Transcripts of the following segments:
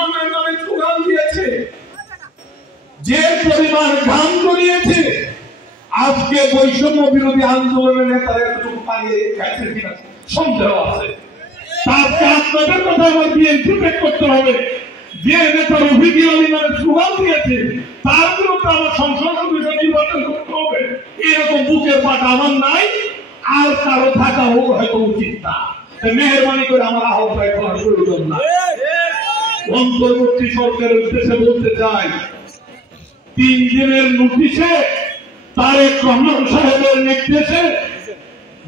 আন্দোলনের নামে স্লোগান দিয়েছে, যে পরিমাণ ঘাম করিয়েছে, আজকে বৈষম্য বিরোধী আন্দোলনের নেতারা এতটুকু পানিয়ে খাইছে কিনা সন্দেহ আছে। তাকে আপনাদের কথা আমার বিএনপি করতে হবে। যে নেতা রফিকুল আলী নামে স্লোগান দিয়েছে তার বিরুদ্ধে আমার সংসদ সদস্য নির্বাচন করতে হবে, এরকম বুকের পাটা আমার নাই, আর কারো থাকাও হয়তো উচিত না। মেহরবানি করে আমার আহ্বান করার প্রয়োজন না। অন্তর্বর্তী সরকারের উদ্দেশ্যে বলতে চাই, 3 দিনের নোটিশে তারেক রহমান সাহেবের নির্দেশে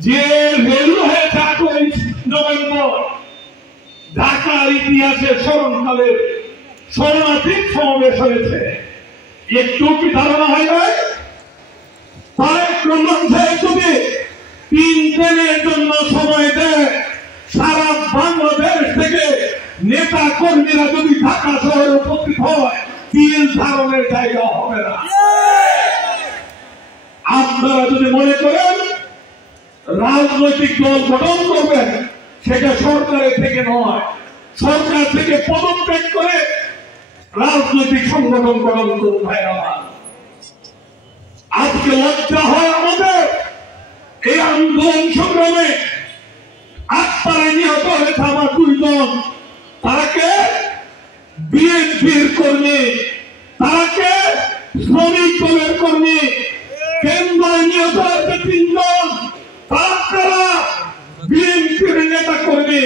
যে রেল হয়েছে 8 নভেম্বর, ঢাকার ইতিহাসে স্মরণকালের শরণার্থীর সমাবেশ হয়েছে। একটু কি ধারণা হয় নাই? তারেক রহমান সাহেব যদি 3 দিনের জন্য সময় দেয়, সারা বাংলাদেশ থেকে নেতা কর্মীরা যদি ঢাকা শহরে উপস্থিত হয়, 3 ধারণের জায়গা হবে না। আপনারা যদি মনে করেন রাজনৈতিক দল গঠন করবেন, সেটা সরকারের থেকে নয়, সরকার থেকে পদত্যাগ করে রাজনৈতিক সংগঠন গঠন করুন। ভাই আমার, আজকে লজ্জা হয় আমাদের এই আন্দোলন সংগ্রামে। আত্মারা নিহত হয়েছে আমার 2 জন, তারাকে বিএনপির কর্মী, তারাকে শ্রমিক দলের কর্মী। কেন্দ্রে নিহত হয়েছে 3 জন, তারা বিএনপির নেতা কর্মী।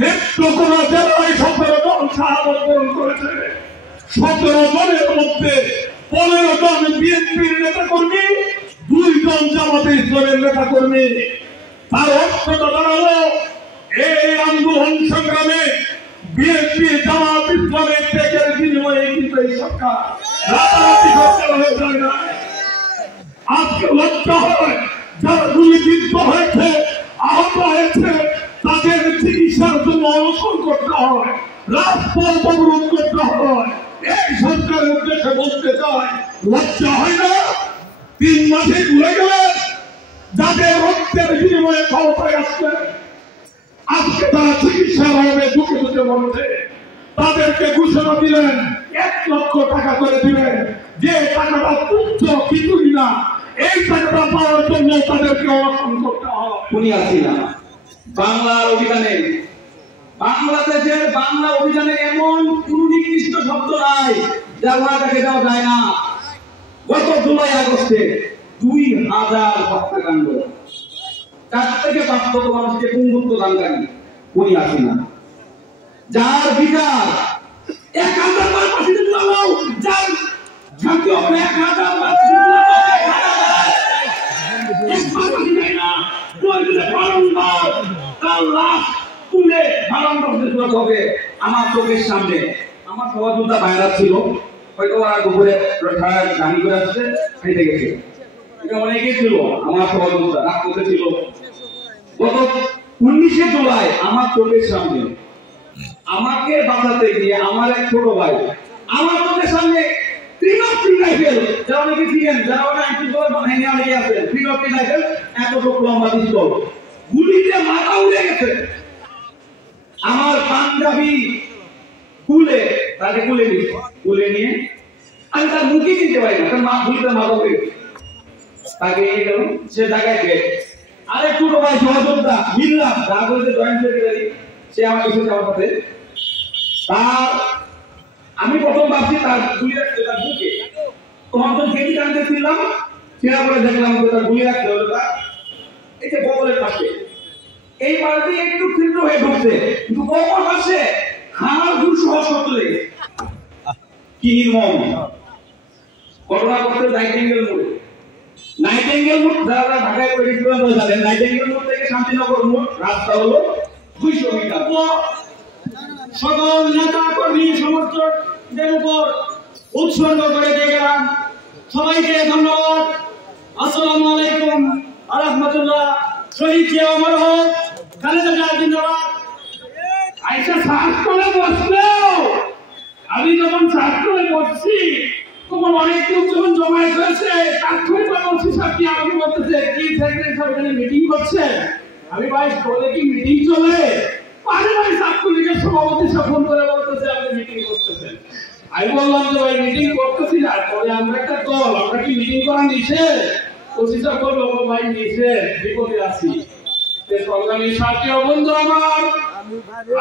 নেত্রকোনা জেলায় 17 জন শাহাদাত বরণ করেছে। 17 জনের মধ্যে 15 জন বিএনপির নেতা কর্মী, 2 জন জামাতে ইসলামের নেতা কর্মী। তার অর্থটা দাঁড়ালো, এই আন্দোলন সংগ্রামে বিএনপি জামাত ইসলামের ত্যাগের বিনিময়ে কিন্তু এই সরকার রাতারাতি সরকার হয়ে যায় না। আজকে লজ্জা হয়, যারা গুলিবিদ্ধ হয়েছে, আহত হয়েছে, তাদের চিকিৎসার জন্য অনশন করতে হয়, রাজপথ অবরোধ করতে হয়। এই সরকারের উদ্দেশ্যে বলতে চাই, লজ্জা হয় না? 3 মাসে ভুলে গেলেন যাদের রক্তের বিনিময়ে ক্ষমতায় আসছে, আজকে তারা চিকিৎসার অভাবে ঢুকে ঢুকে মরছে। তাদেরকে ঘোষণা দিলেন 1 লক্ষ টাকা করে দিবেন, যে টাকাটা তুচ্ছ কিছুই না। এই টাকাটা পাওয়ার জন্য তাদেরকে অনশন করতে হয়। উনি আসি না বাংলার অভিযানে, বাংলাদেশের বাংলা অভিযানে এমন কোন নির্দিষ্ট শব্দ নাই যা ওনাকে দেওয়া যায় না। গত জুলাই আগস্টে 2000 হত্যাকাণ্ড, 4 থেকে 500 মানুষকে পঙ্গুত্ব দানকারী উনি আসি না, যার বিচার 1000 বার ফাঁসিতে ঝুলানো, যার শান্তি হবে 1000 বার ফাঁসিতে ঝুলানো। আমার চোখের সামনে আমার সহযোদ্ধা বাইরা ছিল, হয়তো ওরা দুপুরে গাড়ি করে আসছে, খেতে গেছে, অনেকে ছিল আমার সহযোদ্ধা, রাত করতে ছিল। গত 19শে জুলাই আমার চোখের সামনে আমাকে বাঁচাতে গিয়ে আমার এক ছোট ভাই আমার চোখের সামনে রাইফেল, যারা অনেকে ছিলেন, যারা অনেকে আছেন, রাইফেল এতটুকু লম্বা পিস্তল, গুলিতে মাথা উড়ে গেছে। আমার পাঞ্জাবি খুলে তাকে কুলে নিয়ে আমি তার মুখে দিতে পারি না, কারণ গুলিতে মাথা উড়ে গেছে। তাকে নিয়ে গেল, সে জায়গায় গেল। আরে ছোট ভাই সহযোদ্ধা মিললাম, যা বলতে জয়েন্ট সেক্রেটারি, সে আমার এসে যাওয়ার পথে তার আমি প্রথম ভাবছি তার গুলি রাখতে তার বুকে, তখন তো যেটি জানতে ছিলাম, সেটা পরে দেখলাম তার গুলি রাখতে হলো তার এই যে বগলের পাশে, এই বাড়িতে একটু ছিদ্র হয়ে ঢুকছে, কিন্তু কখন আসে হাড় ঘুষ সহজ লেগে কি নির্মম ঘটনা করতে নাইটেঙ্গেল মোড়ে। নাইটেঙ্গেল মোড় যারা ঢাকায় পরিচালনা করে জানেন, নাইটেঙ্গেল মোড় থেকে শান্তিনগর মোড় রাস্তা হলো 200 মিটার। সকল নেতা কর্মী সমর্থকদের উপর উৎসর্গ করে দিয়ে গেলাম। সবাইকে ধন্যবাদ। আসসালামু আলাইকুম ওয়া রাহমাতুল্লাহ। শহীদ জিয়া অমর হোক, খালেদা জিয়া জিন্দাবাদ। আইসা সার্চ করে বসলেও আমি যখন সার্চ করে বসছি তখন অনেক লোক যখন জমায়েত হয়েছে, তাৎক্ষণিক বলছি সাথে আমাকে বলতেছে কি সেক্রেটারি সাহেব এখানে মিটিং করছে। আমি ভাই বলে কি মিটিং চলে? পারে ভাই ছাত্রলীগের সভাপতি সব ফোন করে বলতেছে আমি মিটিং করতেছেন। আমি বললাম যে ভাই মিটিং করতেছি না, তবে আমরা একটা দল, আমরা কি মিটিং করা নিষেধ? ওসি সাহেব বললো ভাই নিষেধ, বিপদে আছি। সংগ্রামী সাথী ও বন্ধু আমার,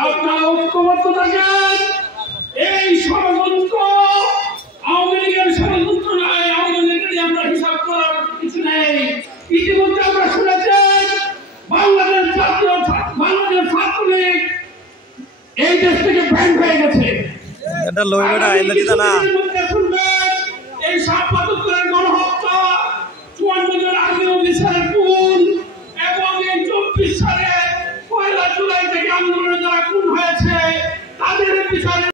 আপনারা ঐক্যবদ্ধ থাকেন। এই ষড়যন্ত্র আওয়ামী লীগের ষড়যন্ত্র নয়, আওয়ামী লীগের আমরা হিসাব করার কিছু নেই। ইতিমধ্যে আমরা শুনেছেন বাংলাদেশ ছাত্রলীগ এই দেশ থেকে ব্যান হয়ে গেছে। এই ৭৭ গণহত্যা, ৫৪ জন আর্মি অফিসারের খুন এবং এই ২৪ সালে ১ জুলাই থেকে আন্দোলনে যারা খুন হয়েছে তাদের বিচারে